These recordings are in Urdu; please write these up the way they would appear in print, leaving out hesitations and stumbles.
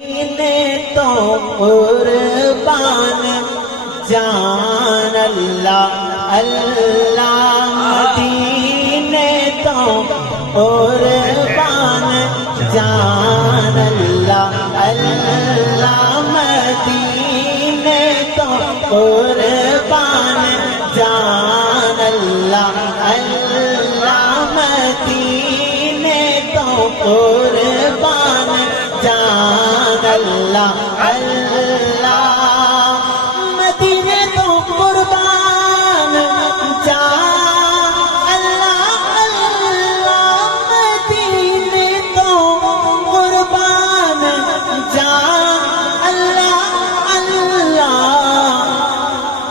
تو قربان جان اللہ اللہ مدینے تو قربان جان اللہ اللہ مدینے تو قربان جان اللہ اللہ مدینے تو قربان جان اللہ اللہ مدینے تو قربان جان اللہ اللہ مدینے تو قربان جان اللہ اللہ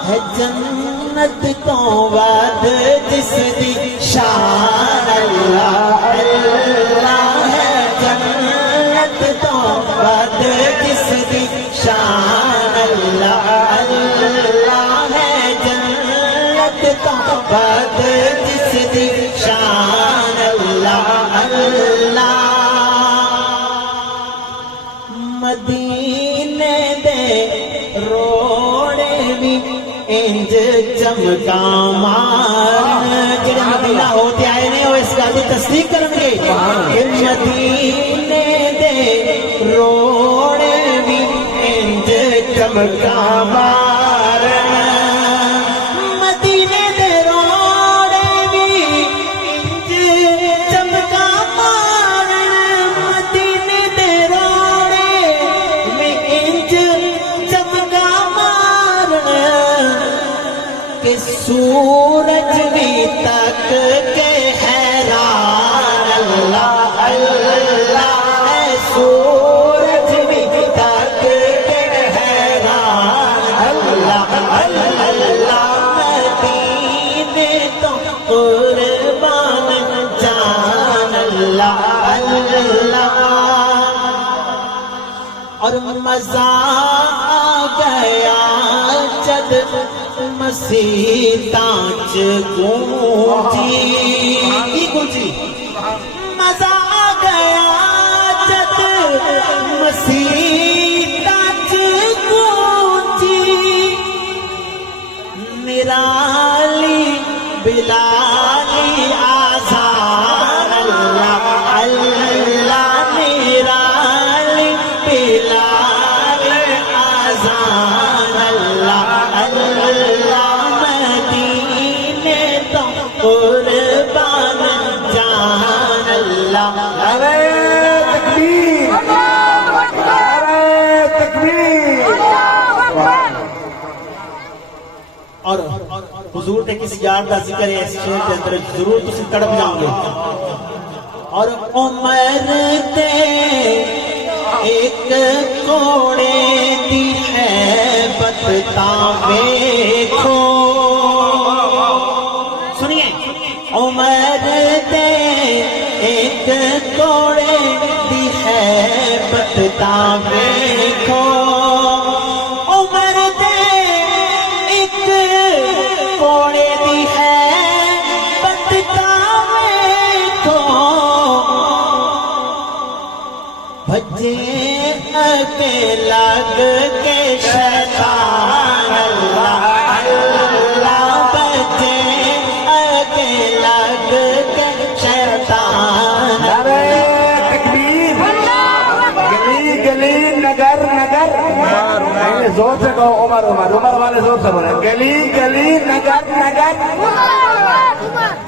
ہے جنت تو بعد جس دی شان اللہ اللہ ہے جنت تو بعد جس دی شان اللہ اللہ ہے جنت تو بعد جس دی شان اللہ اللہ مدینے دے روڑے بھی انج چمکا مارن جڑے مدینہ ہوتے آئے نے وہ اس کا دی تصدیق کرن گے کہ مدینے دے روڑے بھی انج چمکا مارن مدینے دے روڑے بھی انج چمکا مارن مدینے دے روڑے بھی انج چمکا مارن کہ سورج بھی تک کے حیران اللہ اللہ اے سورج بھی تک کے حیران اللہ اللہ مدینے تو قربان جان اللہ اللہ اور مزہ آ گیا جد مسیح تانچ گونجی کی گونجی مزہ آ گیا جد مسیح تانچ گونجی نرالی بلالی آزان اللہ اللہ نرالی بلالی آزان اللہ اللہ مدینے تو قربان جان اللہ تکبیر تکبیر اور حضور نے کسی یار کا ذکر ہے اس شعر کے اندر ضرور تسی تڑپ جاؤں گے اور عمر تے ایک کوڑے دی ہے بتتا ویکھو سنیے عمر تے ایک کوڑے دی ہے بتتا ویکھو عمر تے ایک کوڑے دی ہے بتتا ویکھو بھجے اگے لگ کے شیطان اللہ اللہ بھجے اگے لگ کے شیطان تکبیر گلی گلی نگر نگر زور سے کہو عمر عمر عمر والے زور سے بولیں گلی گلی نگر نگر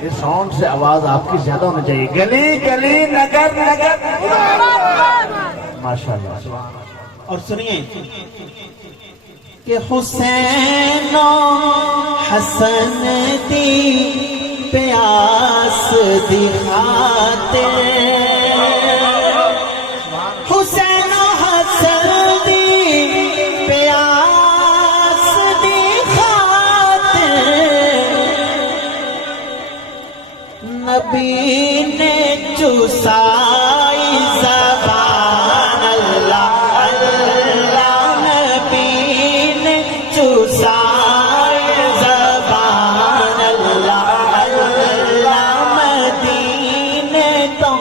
یہ ساؤنڈ سے آواز آپ کی زیادہ ہونا چاہیے گلی گلی نگر نگر ماشاءاللہ اور سنیے کہ حسین و حسن دی پیاس دی خاطر حسین و حسن دی پیاس دی خاطر نبی نے چوسائی زبان اللہ اللہ نبی نے چوسائی زبان اللہ اللہ مدینے تو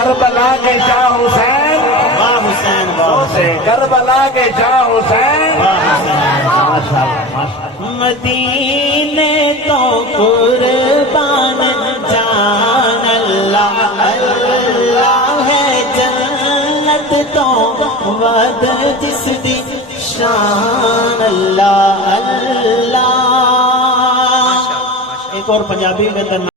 کربلا کے شاہ حسین واہ حسین واہ سے کربلا کے شاہ حسین واہ حسین ماشاءاللہ ماشاءاللہ مدینے تو قربان جان اللہ اللہ ہے جنت تو ود جس دی شان اللہ اللہ ایک اور پنجابی کے اندر